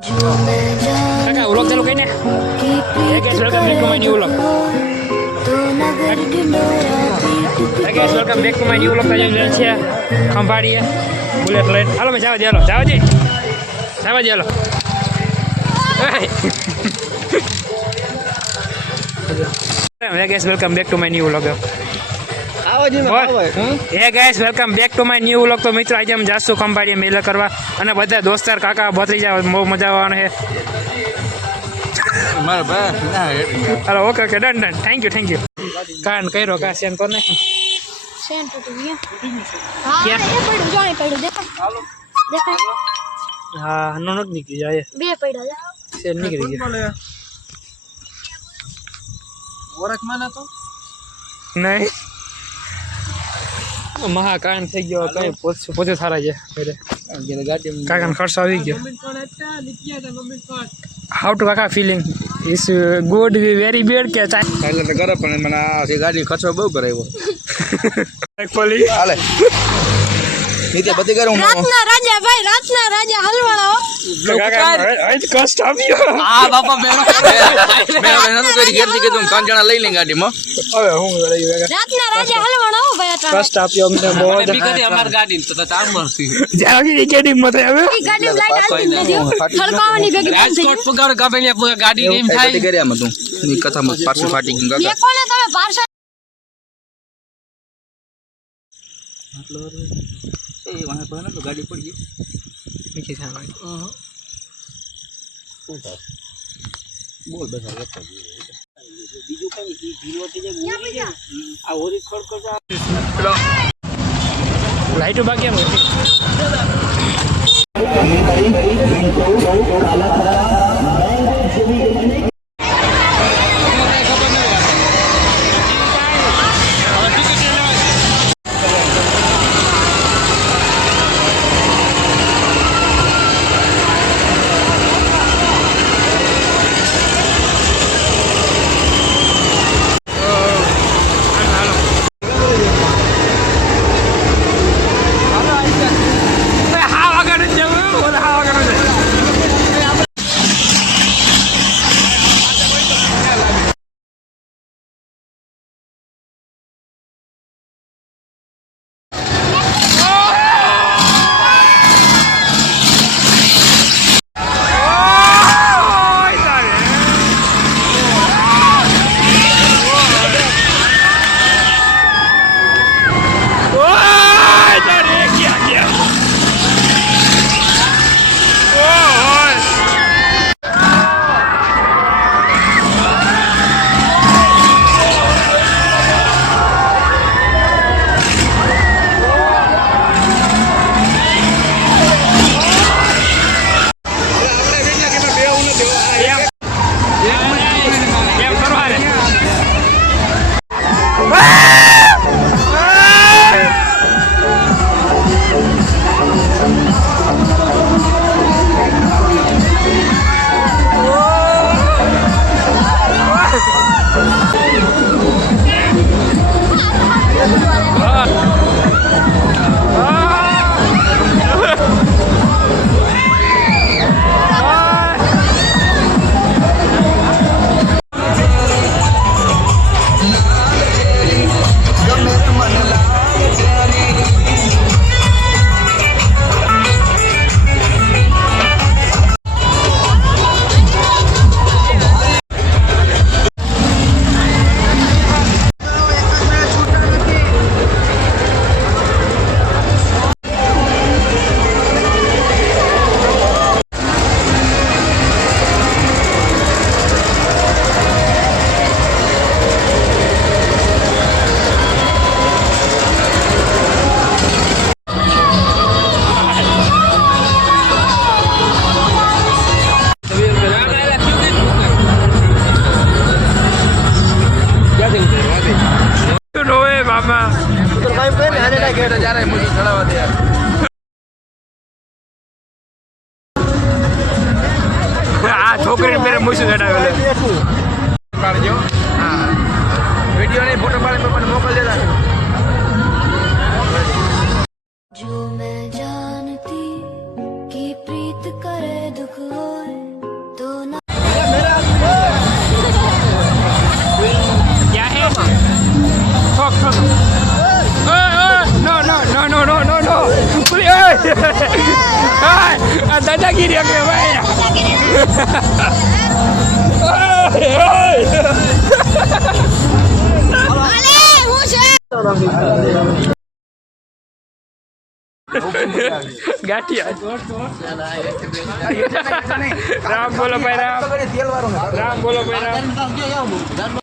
કાકા વ્લોગ ચાલુ કરીને welcome back to my new vlog. Welcome back to my new vlog. છે ખંભાળીએ bullet લઈને. હાલો મેં જવા દે, હાલો જવા દે, જવા દે, હાલો. Welcome back to my new vlog. Hey guys, welcome back to my new vlog. તો મિત્રો આજે અમે જાશું ખંભાળીએ મેલા કરવા અને બધા દોસ્તાર કાકા ભત્રીજા બહુ મજા આવવાનો છે. હાલો okay okay done done. Thank you. કાન કર્યો કા સેન કોને સેન તો હા એ પડ્યું જોઈ પડ્યું દેખો હા નો નક નીકળી જાય બે પડ્યા સેન નીકળી ગયા વરખ માં તો નહીં મહાકાન થઈ ગયો કઈ પોતે સારા છે ગાડી કાકાનો ખર્ચો આવી ગયો. હાઉ ટુ કાકા feeling is good very bad કે ચાલે તો કરે પણ મને આ ગાડી ખર્ચો બહુ કરાવ્યો પોલી હાલે નીચે બધી કરું રાતના રાજા ભાઈ રાતના રાજા હલવાળો કાકા આજ કષ્ટ આવ્યો આ બાપા મેં નતું કરી ઘેરથી કીધું 3 જણા લઈ લે ગાડીમાં હવે હું રાતના રાજા હલવાળો ભાઈ કષ્ટ આપ્યો અમને બહુ જ બીકતી અમાર ગાડી તો તાર મરસી જાગી ની ગાડી મત આવે ઈ ગાડી લાઈટ આલતી નથી થલકાવાની ભેગી રાજકોટ પગાર ગાબેલિયા ગાડી કેમ થાય કર્યા મ તું ની કથામાં પાછું ફાટી ગયું કાકા એ કોને તમે પાર્સલ એ વહાં પર તો ગાડી પડી ગઈ નીચે થાવા બોલ બધા લેતા બીજું કઈ ભીલો થઈ જાય આ ઓરી ખડ કરતા લાઈટો બાકી એમ છોકરી મેરે મૂછું ચડાવેલું પાડજો હા વિડિયો ને ફોટો પાડીને મને મોકલ દેતા जो मैं जानती कि प्रीत करे दुख होए આ દાદાગીરી કે ભાઈ ગાંઠિયા રામ બોલો ભાઈ રામ રામ બોલો ભાઈ રામ